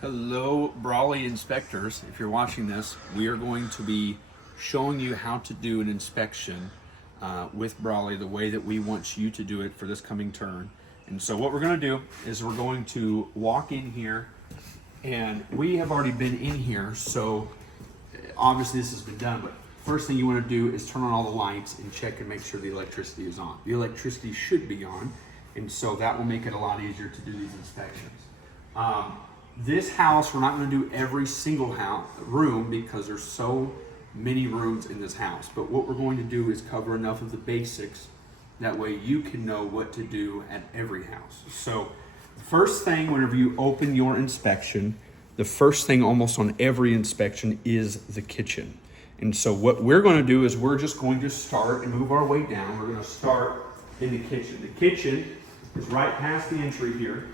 Hello, Brawley inspectors. If you're watching this, we are going to be showing you how to do an inspection with Brawley the way that we want you to do it for this coming turn. And so what we're going to do is we're going to walk in here, and we have already been in here, so obviously this has been done, but first thing you want to do is turn on all the lights and check and make sure the electricity is on. The electricity should be on, and so that will make it a lot easier to do these inspections. This house, we're not going to do every single room because there's so many rooms in this house. But what we're going to do is cover enough of the basics. That way you can know what to do at every house. So the first thing, whenever you open your inspection, the first thing almost on every inspection is the kitchen. And so what we're going to do is we're just going to start and move our way down. We're going to start in the kitchen. The kitchen is right past the entry here.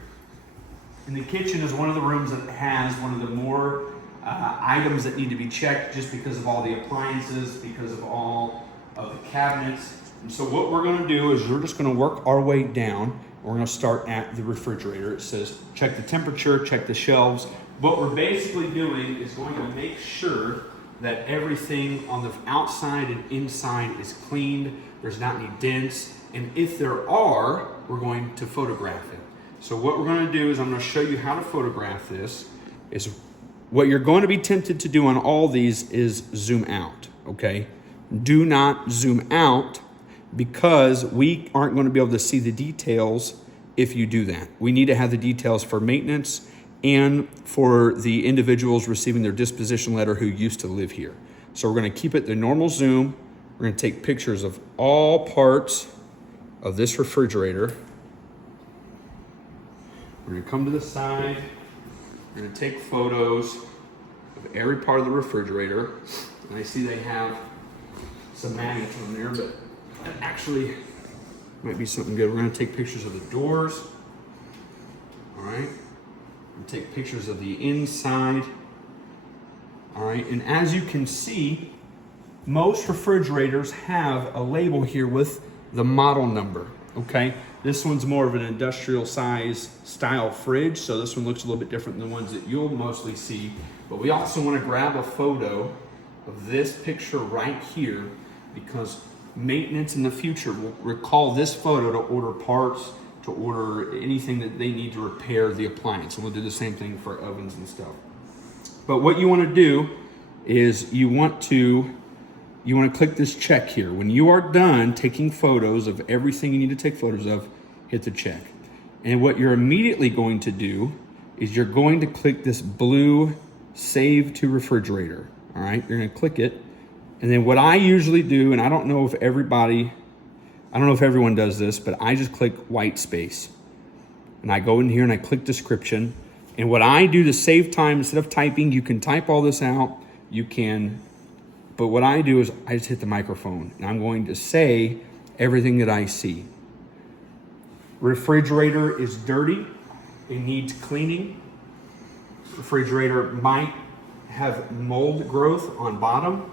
And the kitchen is one of the rooms that has one of the more items that need to be checked just because of all the appliances, because of all of the cabinets. And so what we're going to do is we're just going to work our way down. We're going to start at the refrigerator. It says check the temperature, check the shelves. What we're basically doing is going to make sure that everything on the outside and inside is cleaned. There's not any dents. And if there are, we're going to photograph it. So what we're going to do is I'm going to show you how to photograph this. What you're going to be tempted to do on all these is zoom out, okay? Do not zoom out because we aren't going to be able to see the details if you do that. We need to have the details for maintenance and for the individuals receiving their disposition letter who used to live here. So we're going to keep it the normal zoom. We're going to take pictures of all parts of this refrigerator. We're going to come to the side. We're going to take photos of every part of the refrigerator. And I see they have some magnets on there, but that actually might be something good. We're going to take pictures of the doors. All right. And take pictures of the inside. All right. And as you can see, most refrigerators have a label here with the model number. Okay. This one's more of an industrial size style fridge, so this one looks a little bit different than the ones that you'll mostly see. But we also want to grab a photo of this picture right here because maintenance in the future will recall this photo to order parts, to order anything that they need to repair the appliance. And we'll do the same thing for ovens and stuff. But what you want to do is you want to click this check here. When you are done taking photos of everything you need to take photos of, hit the check. And what you're immediately going to do is you're going to click this blue Save to Refrigerator. All right, you're going to click it. And then what I usually do, and I don't know if everyone does this, but I just click white space. And I go in here and I click description. And what I do to save time, instead of typing, you can type all this out. But what I do is I just hit the microphone and I'm going to say everything that I see. Refrigerator is dirty. It needs cleaning. Refrigerator might have mold growth on bottom.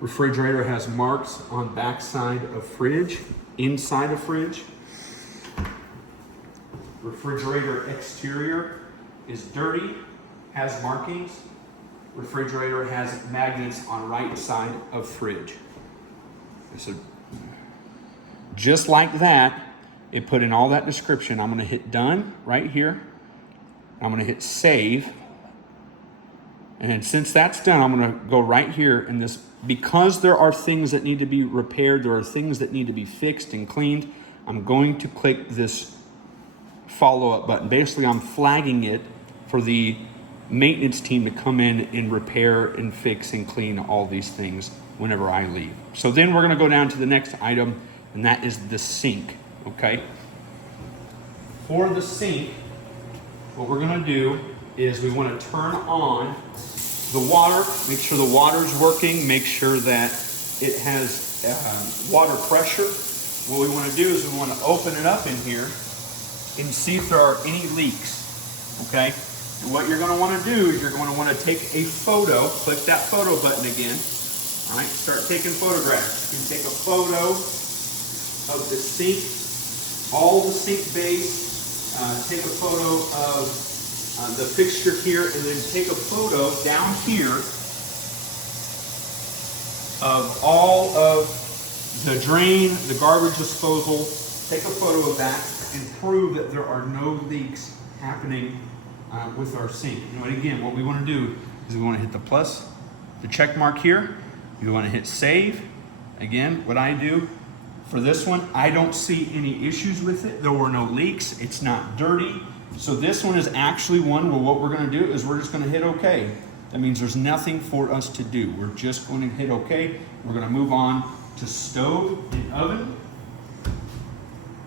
Refrigerator has marks on backside of fridge, inside of fridge. Refrigerator exterior is dirty, has markings. Refrigerator has magnets on right side of fridge. So just like that, it put in all that description. I'm going to hit done right here. I'm going to hit save. And then since that's done, I'm going to go right here in this. Because there are things that need to be repaired, there are things that need to be fixed and cleaned, I'm going to click this follow-up button. Basically, I'm flagging it for the maintenance team to come in and repair and fix and clean all these things whenever I leave. So then we're going to go down to the next item, and that is the sink. Okay. For the sink, what we're going to do is we want to turn on the water, make sure the water's working, make sure that it has water pressure. What we want to do is we want to open it up in here and see if there are any leaks. Okay. And what you're going to want to do is you're going to want to take a photo, click that photo button again. All right, start taking photographs. You can take a photo of the sink, all the sink base, take a photo of the fixture here, and then take a photo down here of all of the drain, the garbage disposal. Take a photo of that and prove that there are no leaks happening with our sink. And again, what we want to do is we want to hit the plus, the check mark here. We want to hit save. Again, what I do for this one, I don't see any issues with it. There were no leaks. It's not dirty. So this one is actually one where what we're going to do is we're just going to hit OK. That means there's nothing for us to do. We're just going to hit OK. We're going to move on to stove and oven.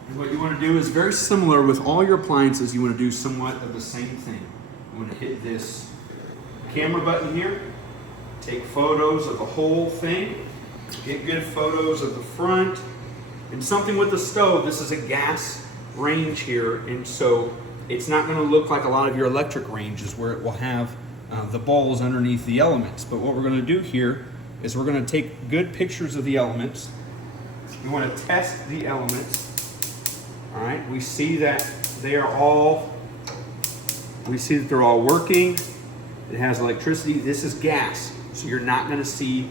And what you want to do is very similar with all your appliances. You want to do somewhat of the same thing. You want to hit this camera button here. Take photos of the whole thing. Get good photos of the front. And something with the stove, this is a gas range here, and so it's not going to look like a lot of your electric ranges where it will have the bowls underneath the elements. But what we're going to do here is we're going to take good pictures of the elements. We want to test the elements. All right, we see that they're all working. It has electricity. This is gas, so you're not going to see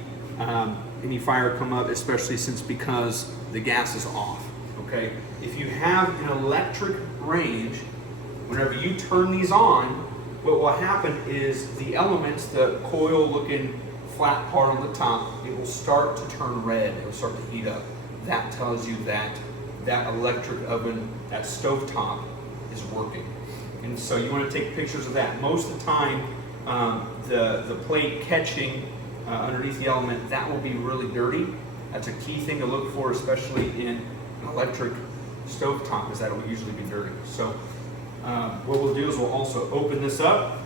any fire come up, especially because the gas is off. Okay, if you have an electric range, whenever you turn these on, what will happen is the elements, the coil looking flat part on the top, it will start to turn red. It will start to heat up. That tells you that that electric oven, that stovetop, is working. And so you want to take pictures of that. Most of the time, the plate catching underneath the element, that will be really dirty. That's a key thing to look for, especially in an electric stovetop, is that it will usually be dirty. So what we'll do is we'll also open this up,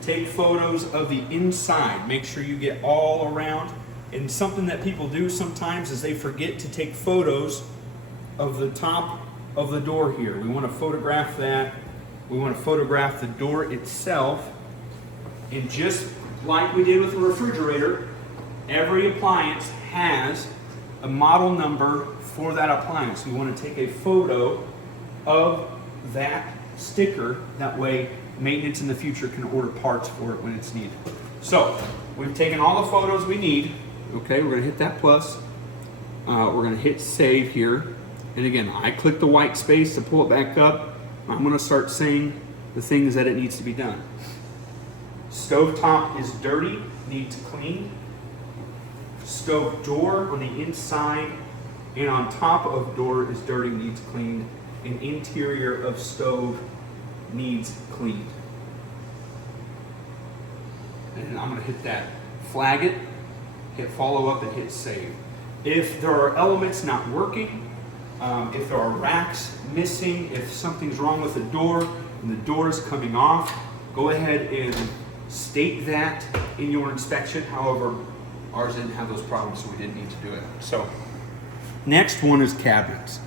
take photos of the inside, make sure you get all around. And something that people do sometimes is they forget to take photos of the top of the door here. We want to photograph that. We want to photograph the door itself. And just like we did with the refrigerator, every appliance has a model number for that appliance. We want to take a photo of that sticker. That way, maintenance in the future can order parts for it when it's needed. So, we've taken all the photos we need. Okay, we're going to hit that plus. We're going to hit save here. And again, I click the white space to pull it back up. I'm going to start saying the things that it needs to be done. Stovetop is dirty, needs cleaned. Stove door on the inside and on top of door is dirty, needs cleaned. And interior of stove needs cleaned. And I'm going to hit that, flag it, hit follow up, and hit save. If there are elements not working, if there are racks missing, if something's wrong with the door and the door is coming off, go ahead and state that in your inspection. However, ours didn't have those problems, so we didn't need to do it. So, next one is cabinets.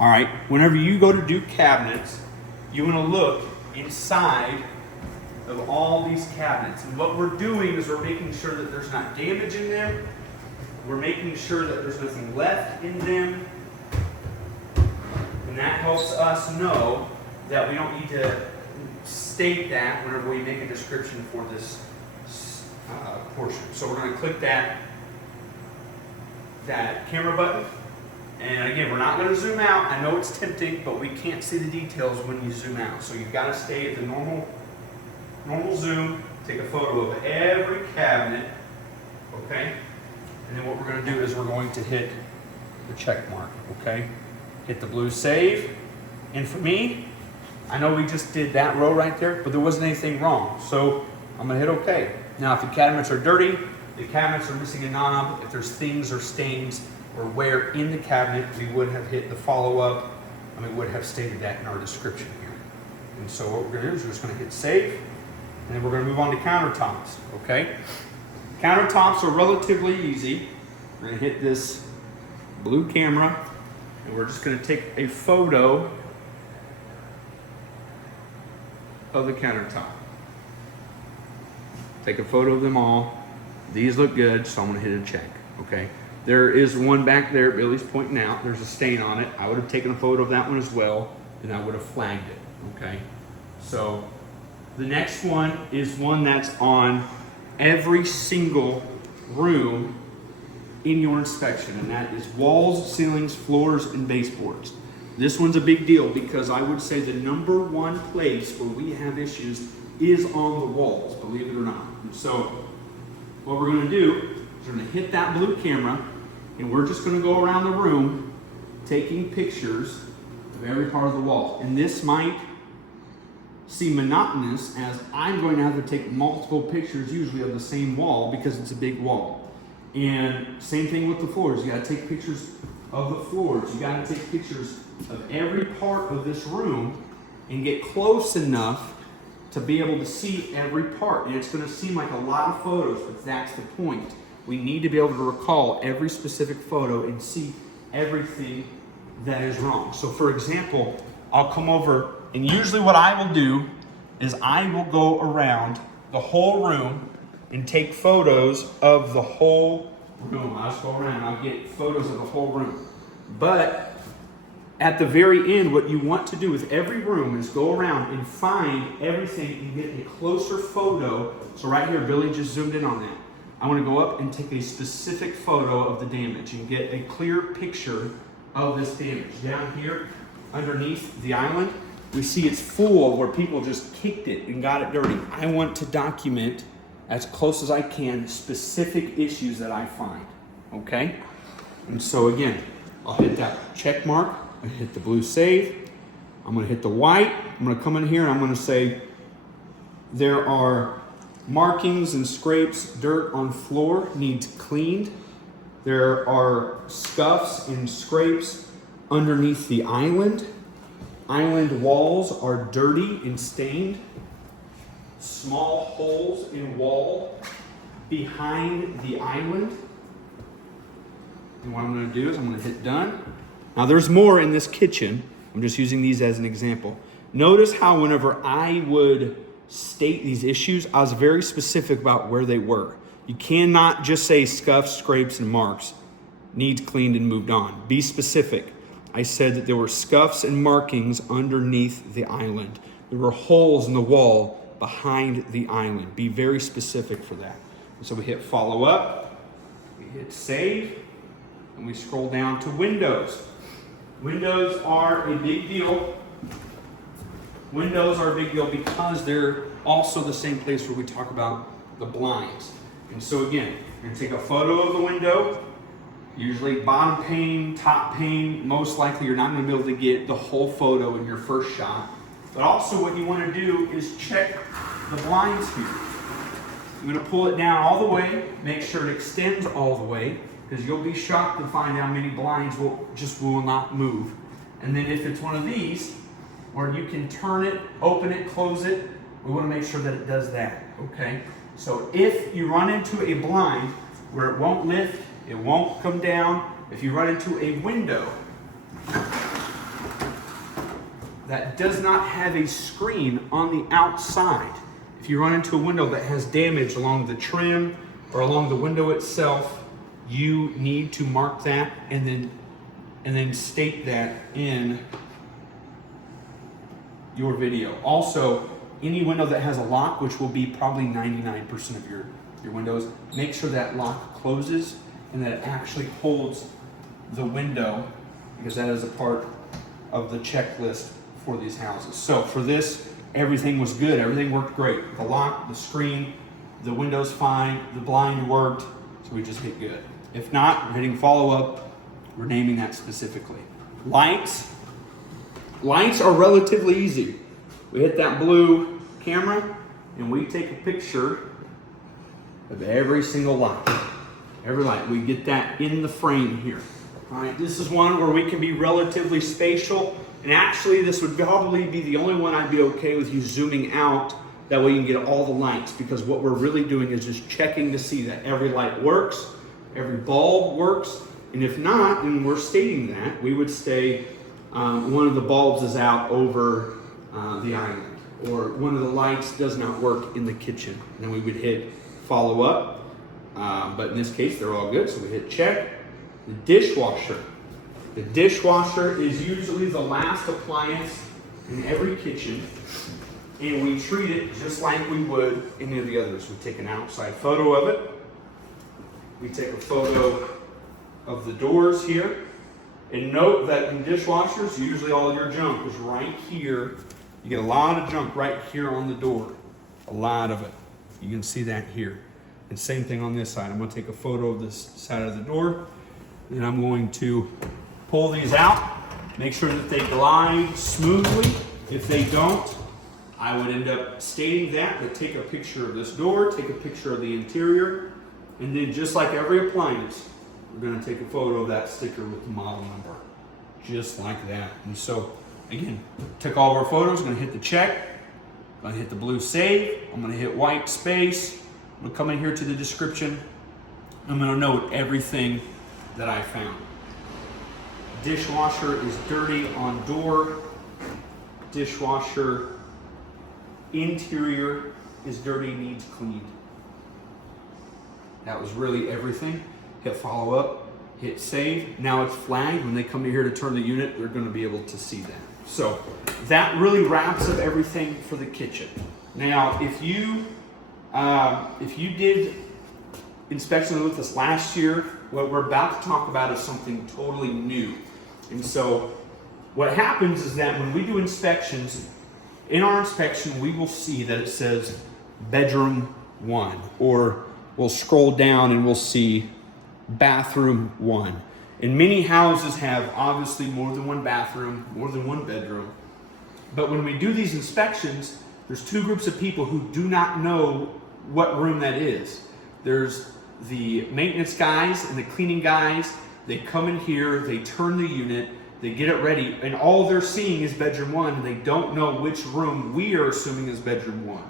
All right, whenever you go to do cabinets, you want to look inside of all these cabinets. And what we're doing is we're making sure that there's not damage in them. We're making sure that there's nothing left in them. And that helps us know that we don't need to state that whenever we make a description for this portion. So we're going to click that camera button. And again, we're not going to zoom out. I know it's tempting, but we can't see the details when you zoom out. So you've got to stay at the normal zoom. Take a photo of every cabinet. Okay? And then what we're going to do is we're going to hit the check mark. Okay? Hit the blue save. And for me, I know we just did that row right there, but there wasn't anything wrong. So I'm going to hit OK. Now, if the cabinets are dirty, the cabinets are missing a knob, if there's things or stains or wear in the cabinet, we would have hit the follow up, and we would have stated that in our description here. And so what we're going to do is we're just going to hit save, and then we're going to move on to countertops. Okay? Countertops are relatively easy. We're going to hit this blue camera, and we're just going to take a photo of the countertop. Take a photo of them all. These look good, so I'm going to hit a check. Okay? There is one back there, Billy's pointing out. There's a stain on it. I would have taken a photo of that one as well, and I would have flagged it. Okay? So The next one is one that's on every single room in your inspection, and that is walls, ceilings, floors, and baseboards. This one's a big deal because I would say the number one place where we have issues is on the walls, believe it or not. And so what we're going to do is we're going to hit that blue camera, and we're just going to go around the room taking pictures of every part of the wall. And this might seem monotonous, as I'm going to have to take multiple pictures usually of the same wall because it's a big wall. And same thing with the floors. You got to take pictures of the floors. You got to take pictures of every part of this room and get close enough to be able to see every part. And it's going to seem like a lot of photos, but that's the point. We need to be able to recall every specific photo and see everything that is wrong. So for example, I'll come over, and usually what I will do is I will go around the whole room and take photos of the whole room. I'll just go around and I'll get photos of the whole room. But at the very end, what you want to do with every room is go around and find everything and get a closer photo. So right here, Billy just zoomed in on that. I want to go up and take a specific photo of the damage and get a clear picture of this damage. Down here, underneath the island, we see it's full where people just kicked it and got it dirty. I want to document as close as I can specific issues that I find, okay? And so again, I'll hit that check mark, I hit the blue save, I'm gonna hit the white, I'm gonna come in here and I'm gonna say there are markings and scrapes, dirt on floor needs cleaned. There are scuffs and scrapes underneath the island. Island walls are dirty and stained. Small holes in wall behind the island. And what I'm going to do is I'm going to hit done. Now there's more in this kitchen. I'm just using these as an example. Notice how whenever I would state these issues, I was very specific about where they were. You cannot just say scuffs, scrapes, and marks. Needs cleaned and moved on. Be specific. I said that there were scuffs and markings underneath the island. There were holes in the wall behind the island. Be very specific for that. And so we hit follow up, we hit save, and we scroll down to windows. Windows are a big deal. Windows are a big deal because they're also the same place where we talk about the blinds. And so again, you're going to take a photo of the window, usually bottom pane, top pane. Most likely you're not going to be able to get the whole photo in your first shot. But also what you want to do is check the blinds here. I'm going to pull it down all the way, make sure it extends all the way, because you'll be shocked to find how many blinds will not move. And then if it's one of these, where you can turn it, open it, close it, we want to make sure that it does that, okay? So if you run into a blind where it won't lift, it won't come down, if you run into a window that does not have a screen on the outside, if you run into a window that has damage along the trim or along the window itself, you need to mark that and then state that in your video. Also, any window that has a lock, which will be probably 99% of your windows, make sure that lock closes and that it actually holds the window, because that is a part of the checklist for these houses. So for this, everything was good. Everything worked great. The lock, the screen, the window's fine, the blind worked, so we just hit good. If not, we're hitting follow up. We're naming that specifically. Lights. Lights are relatively easy. We hit that blue camera and we take a picture of every single light. Every light. We get that in the frame here. All right, this is one where we can be relatively spatial. And actually, this would probably be the only one I'd be okay with you zooming out. That way you can get all the lights, because what we're really doing is just checking to see that every light works, every bulb works. And if not, and we're stating that, we would say one of the bulbs is out over the island, or one of the lights does not work in the kitchen. And then we would hit follow up. But in this case, they're all good, so we hit check. The dishwasher. The dishwasher is usually the last appliance in every kitchen. and we treat it just like we would any of the others. We take an outside photo of it. We take a photo of the doors here. And note that in dishwashers, usually all your junk is right here. You get a lot of junk right here on the door. A lot of it. You can see that here. And same thing on this side. I'm going to take a photo of this side of the door. And I'm going to pull these out. Make sure that they glide smoothly. If they don't, I would end up stating that, but take a picture of this door, take a picture of the interior, and then just like every appliance, we're going to take a photo of that sticker with the model number. Just like that. And so, again, took all of our photos, going to hit the check, going to hit the blue save, I'm going to hit white space, I'm going to come in here to the description, I'm going to note everything that I found. Dishwasher is dirty on door. Dishwasher interior is dirty, needs cleaned. That was really everything. Hit follow up, hit save. Now it's flagged. When they come here to turn the unit, they're going to be able to see that. So that really wraps up everything for the kitchen. Now, if you did inspections with us last year, what we're about to talk about is something totally new. And so what happens is that when we do inspections, in our inspection, we will see that it says bedroom 1, or we'll scroll down and we'll see bathroom 1. And many houses have obviously more than one bathroom, more than one bedroom. But when we do these inspections, there's two groups of people who do not know what room that is. There's the maintenance guys and the cleaning guys. They come in here, they turn the unit, they get it ready, and all they're seeing is bedroom 1, and they don't know which room we are assuming is bedroom 1.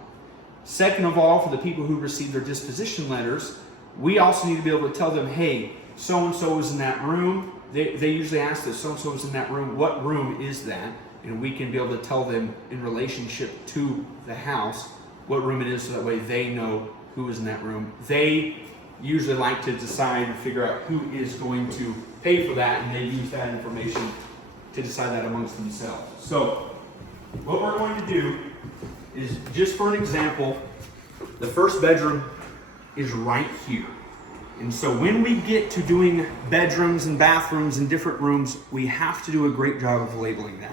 Second of all, for the people who receive their disposition letters, we also need to be able to tell them, hey, so-and-so is in that room. They usually ask that so-and-so is in that room. What room is that? And we can be able to tell them in relationship to the house what room it is, so that way they know who is in that room. They usually like to decide and figure out who is going to pay for that, and they use that information to decide that amongst themselves. So what we're going to do is, just for an example, the first bedroom is right here. And so when we get to doing bedrooms and bathrooms and different rooms, we have to do a great job of labeling that.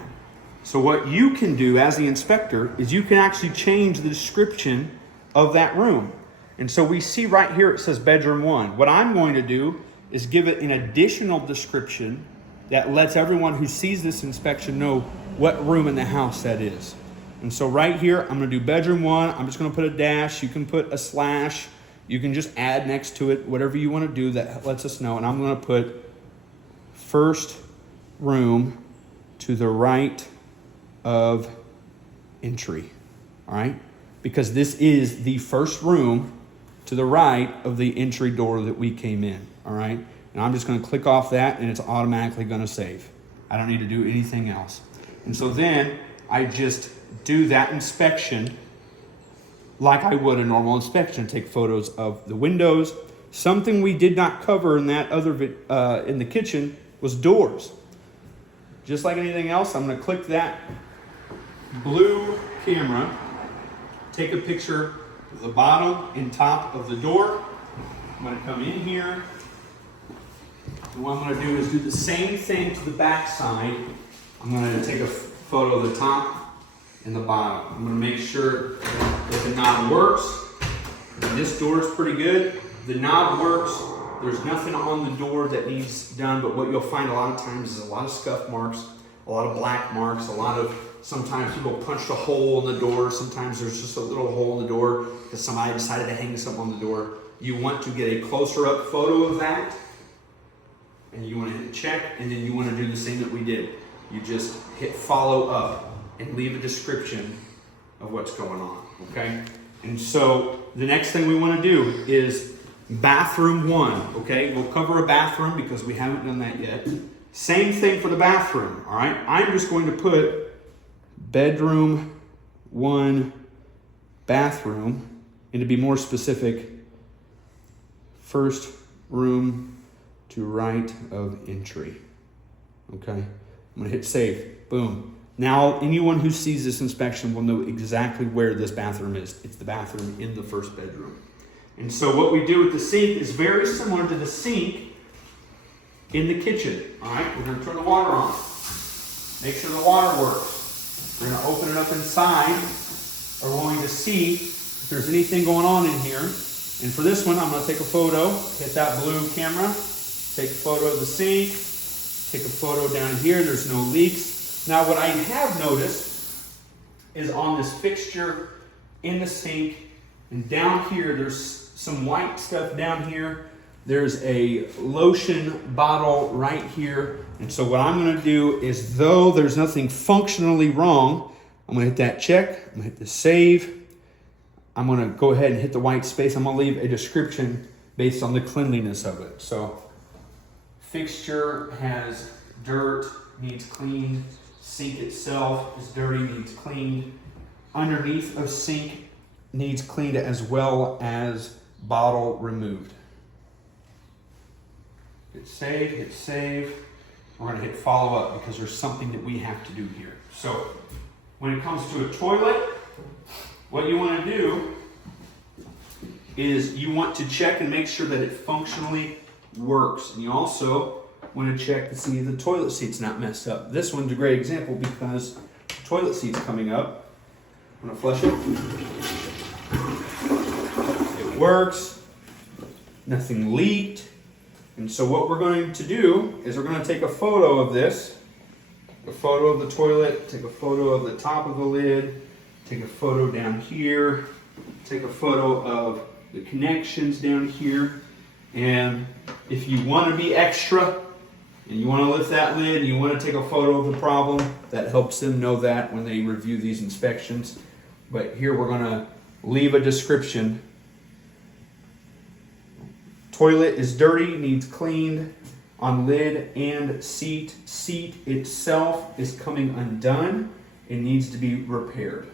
So what you can do as the inspector is you can actually change the description of that room. And so we see right here it says bedroom 1. What I'm going to do is give it an additional description that lets everyone who sees this inspection know what room in the house that is. And so right here, I'm going to do bedroom 1. I'm just going to put a dash. You can put a slash. You can just add next to it, whatever you want to do that lets us know. And I'm going to put first room to the right of entry. All right? Because this is the first room to the right of the entry door that we came in. All right? And I'm just going to click off that, and it's automatically going to save. I don't need to do anything else. And so then I just do that inspection like I would a normal inspection. Take photos of the windows. Something we did not cover in that other in the kitchen was doors. Just like anything else, I'm going to click that blue camera, take a picture of the bottom and top of the door. I'm going to come in here. And what I'm going to do is do the same thing to the back side. I'm going to take a photo of the top and the bottom. I'm going to make sure that the knob works. And this door is pretty good. The knob works. There's nothing on the door that needs done, but what you'll find a lot of times is a lot of scuff marks, a lot of black marks, sometimes people punched a hole in the door. Sometimes there's just a little hole in the door because somebody decided to hang something on the door. You want to get a closer up photo of that, and you want to hit check, and then you want to do the same that we did. You just hit follow up and leave a description of what's going on, okay? And so the next thing we want to do is bathroom 1, okay? We'll cover a bathroom because we haven't done that yet. Same thing for the bathroom, all right? I'm just going to put bedroom 1 bathroom, and to be more specific, first room to right of entry, okay? I'm gonna hit save, boom. Now, anyone who sees this inspection will know exactly where this bathroom is. It's the bathroom in the first bedroom. And so what we do with the sink is very similar to the sink in the kitchen. All right, we're going to turn the water on. Make sure the water works. We're going to open it up inside. We're going to see if there's anything going on in here. And for this one, I'm going to take a photo. Hit that blue camera. Take a photo of the sink. Take a photo down here. There's no leaks. Now, what I have noticed is on this fixture in the sink and down here, there's some white stuff down here. There's a lotion bottle right here. And so what I'm going to do is, though there's nothing functionally wrong, I'm going to hit that check. I'm going to hit the save. I'm going to go ahead and hit the white space. I'm going to leave a description based on the cleanliness of it. So fixture has dirt, needs cleaned. Sink itself is dirty, needs cleaned. Underneath of sink needs cleaned, as well as bottle removed. Hit save, hit save. We're going to hit follow up because there's something that we have to do here. So when it comes to a toilet, what you want to do is you want to check and make sure that it functionally works. And you also want to check to see the toilet seat's not messed up. This one's a great example because the toilet seat's coming up. I'm going to flush it. It works. Nothing leaked. And so what we're going to do is we're going to take a photo of this, a photo of the toilet, take a photo of the top of the lid, take a photo down here, take a photo of the connections down here. And if you want to be extra and you want to lift that lid and you want to take a photo of the problem, that helps them know that when they review these inspections. But here we're going to leave a description. Toilet is dirty, needs cleaned on lid and seat. Seat itself is coming undone. It needs to be repaired.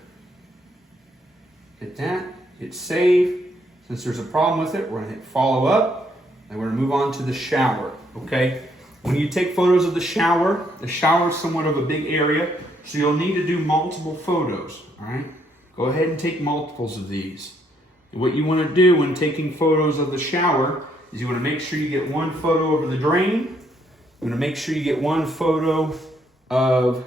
Hit that, hit save. Since there's a problem with it, we're going to hit follow up, and we're going to move on to the shower, okay? When you take photos of the shower is somewhat of a big area, so you'll need to do multiple photos, all right? Go ahead and take multiples of these. And what you want to do when taking photos of the shower is you want to make sure you get one photo over the drain. You want to make sure you get one photo of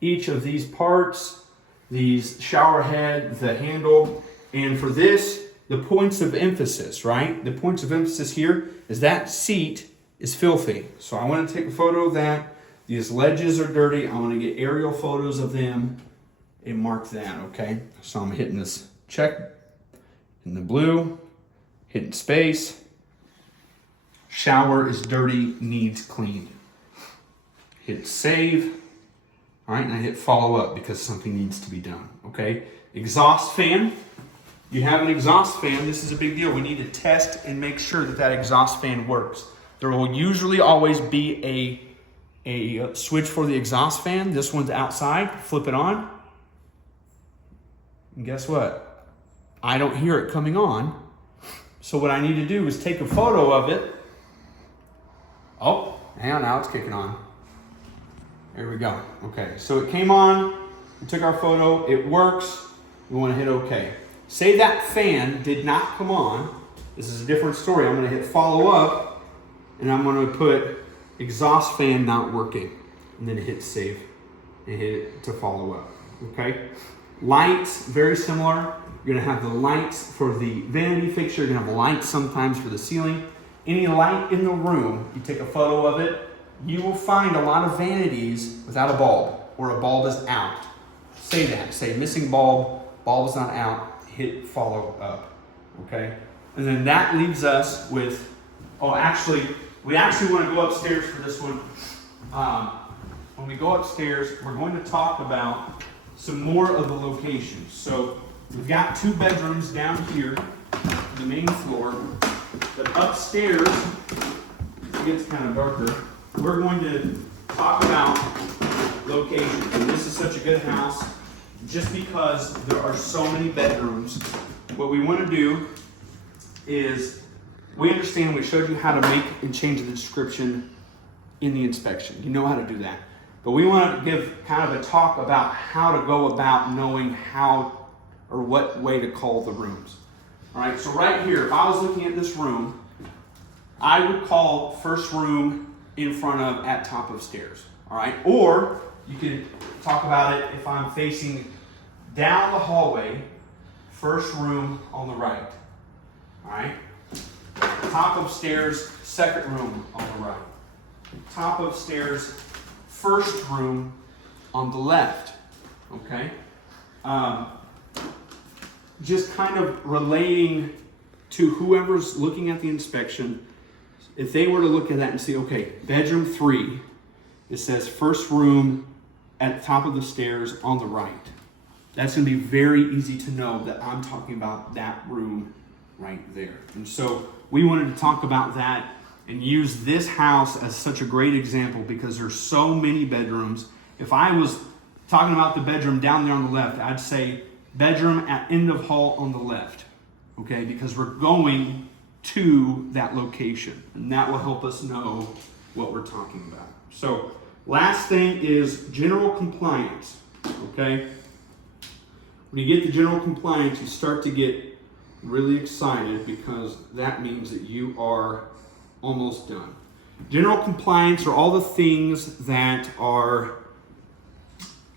each of these parts, these shower head, the handle, and for this, the points of emphasis, right? The points of emphasis here is that seat is filthy. So I want to take a photo of that. These ledges are dirty. I want to get aerial photos of them and mark that, okay? So I'm hitting this check in the blue, hitting space. Shower is dirty, needs cleaned. Hit save. All right, and I hit follow up because something needs to be done, okay? Exhaust fan. You have an exhaust fan. This is a big deal. We need to test and make sure that that exhaust fan works. There will usually always be a switch for the exhaust fan. This one's outside. Flip it on. And guess what? I don't hear it coming on. So what I need to do is take a photo of it. Oh, hang on, now it's kicking on. There we go. Okay, so it came on. We took our photo. It works. We want to hit OK. Say that fan did not come on. This is a different story. I'm going to hit follow up, and I'm going to put exhaust fan not working, and then hit save and hit it to follow up. Okay. Lights, very similar. You're going to have the lights for the vanity fixture. You're going to have lights sometimes for the ceiling. Any light in the room, you take a photo of it, you will find a lot of vanities without a bulb, or a bulb is out. Say that. Say missing bulb, bulb is not out, hit follow up. Okay? And then that leaves us with, we actually want to go upstairs for this one. When we go upstairs, we're going to talk about some more of the locations. So we've got 2 bedrooms down here, the main floor, but upstairs, it gets kind of darker. We're going to talk about locations. And this is such a good house just because there are so many bedrooms. What we want to do is, we understand we showed you how to make and change the description in the inspection. You know how to do that. But we want to give kind of a talk about how to go about knowing how or what way to call the rooms. All right, so right here, if I was looking at this room, I would call first room in front of at top of stairs. All right, or you can talk about it if I'm facing down the hallway, first room on the right. All right, top of stairs, second room on the right. Top of stairs, first room on the left. Okay, just kind of relating to whoever's looking at the inspection. If they were to look at that and see, okay, bedroom 3, it says first room at the top of the stairs on the right. That's going to be very easy to know that I'm talking about that room right there. And so we wanted to talk about that and use this house as such a great example because there's so many bedrooms. If I was talking about the bedroom down there on the left, I'd say bedroom at end of hall on the left, okay? Because we're going to that location, and that will help us know what we're talking about. So last thing is general compliance, okay? When you get to general compliance, you start to get really excited because that means that you are almost done. General compliance are all the things that are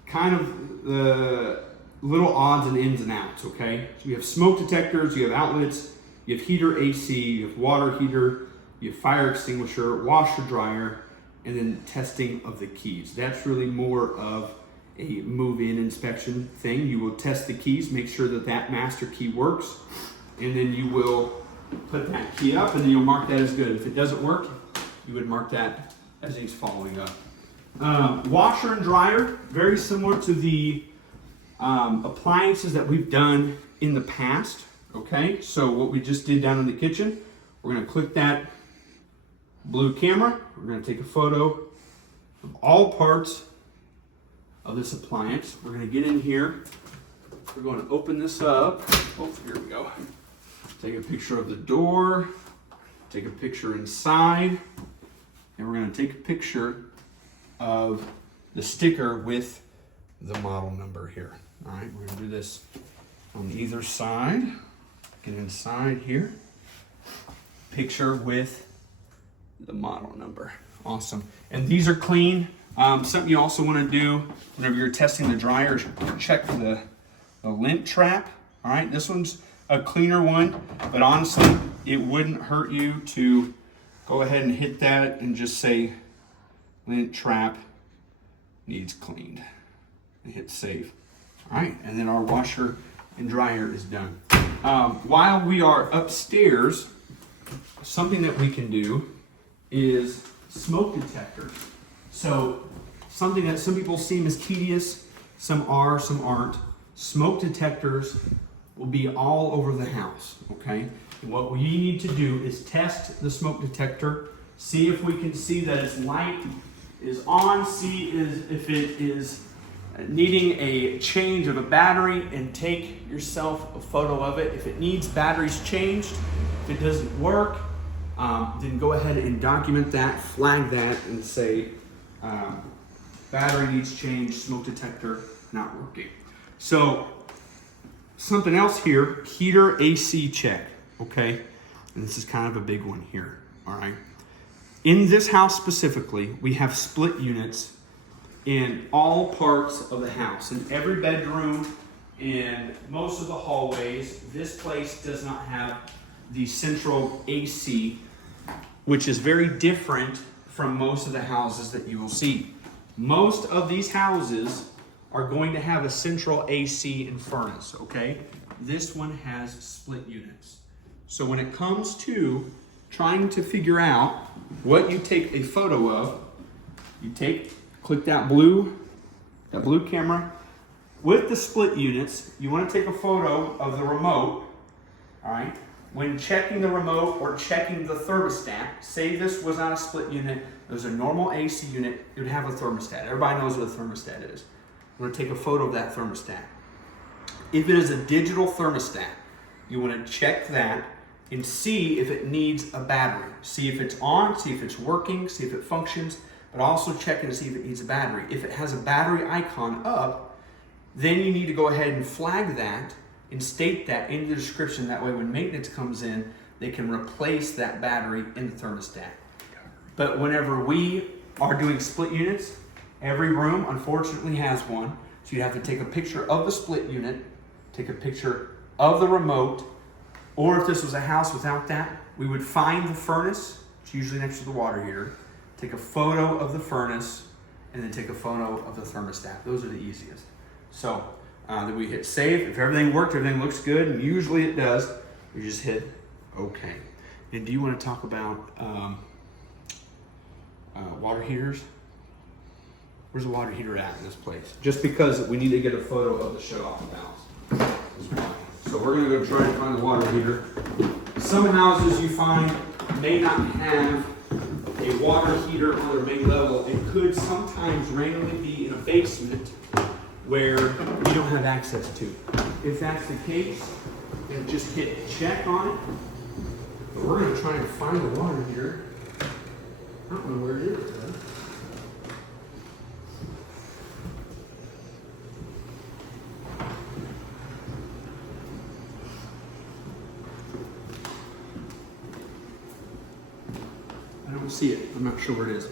kind of the little odds and ins and outs, okay? So you have smoke detectors, you have outlets, you have heater AC, you have water heater, you have fire extinguisher, washer dryer, and then testing of the keys. That's really more of a move-in inspection thing. You will test the keys, make sure that that master key works, and then you will put that key up and then you'll mark that as good. If it doesn't work, you would mark that as he's following up. Washer and dryer, very similar to the appliances that we've done in the past. Okay, so what we just did down in the kitchen, we're going to click that blue camera. We're going to take a photo of all parts of this appliance. We're going to get in here. We're going to open this up. Oh, here we go. Take a picture of the door. Take a picture inside. And we're going to take a picture of the sticker with the model number here. All right, we're going to do this on either side. Get inside here. Picture with the model number. Awesome. And these are clean. Something you also want to do whenever you're testing the dryer is check the lint trap. All right, this one's a cleaner one, but honestly, it wouldn't hurt you to go ahead and hit that and just say lint trap needs cleaned and hit save. All right, and then our washer and dryer is done. While we are upstairs, something that we can do is smoke detectors. So something that some people seem as tedious, some are, some aren't. Smoke detectors will be all over the house, okay? And what we need to do is test the smoke detector, see if we can see that its light is on, see if it is needing a change of a battery, and take yourself a photo of it. If it needs batteries changed, if it doesn't work, then go ahead and document that, flag that, and say battery needs change, smoke detector not working. So something else here, heater AC check, okay? And this is kind of a big one here, all right? In this house specifically, we have split units in all parts of the house. In every bedroom, in most of the hallways, this place does not have the central AC, which is very different from most of the houses that you will see. Most of these houses are going to have a central AC and furnace, okay? This one has split units. So when it comes to trying to figure out what you take a photo of, click that blue camera. With the split units, you want to take a photo of the remote, all right? When checking the remote or checking the thermostat, say this was not a split unit, it was a normal AC unit, it would have a thermostat. Everybody knows what a thermostat is. You want to take a photo of that thermostat. If it is a digital thermostat, you want to check that and see if it needs a battery. See if it's on, see if it's working, see if it functions. but also checking to see if it needs a battery. If it has a battery icon up, then you need to go ahead and flag that and state that in the description. That way when maintenance comes in, they can replace that battery in the thermostat. But whenever we are doing split units, every room unfortunately has one. So you have to take a picture of the split unit, take a picture of the remote, or if this was a house without that, we would find the furnace, it's usually next to the water heater, take a photo of the furnace, and then take a photo of the thermostat. Those are the easiest. So then we hit save. If everything worked, everything looks good, and usually it does, we just hit OK. And do you want to talk about water heaters? Where's the water heater at in this place? Just because we need to get a photo of the shut-off valves. So we're going to go try and find the water heater. Some houses you find may not have a water heater on their main level. It could sometimes randomly be in a basement where you don't have access to. If that's the case, then just hit check on it. But we're going to try and find the water heater. I don't know where it is, though. I don't see it. I'm not sure where it is.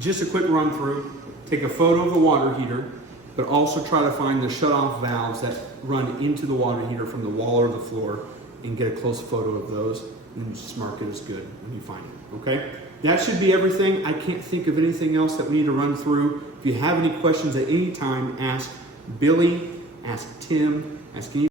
Just a quick run through. Take a photo of the water heater, but also try to find the shut-off valves that run into the water heater from the wall or the floor and get a close photo of those, and just mark it as good when you find it, okay? That should be everything. I can't think of anything else that we need to run through. If you have any questions at any time, ask Billy, ask Tim, ask any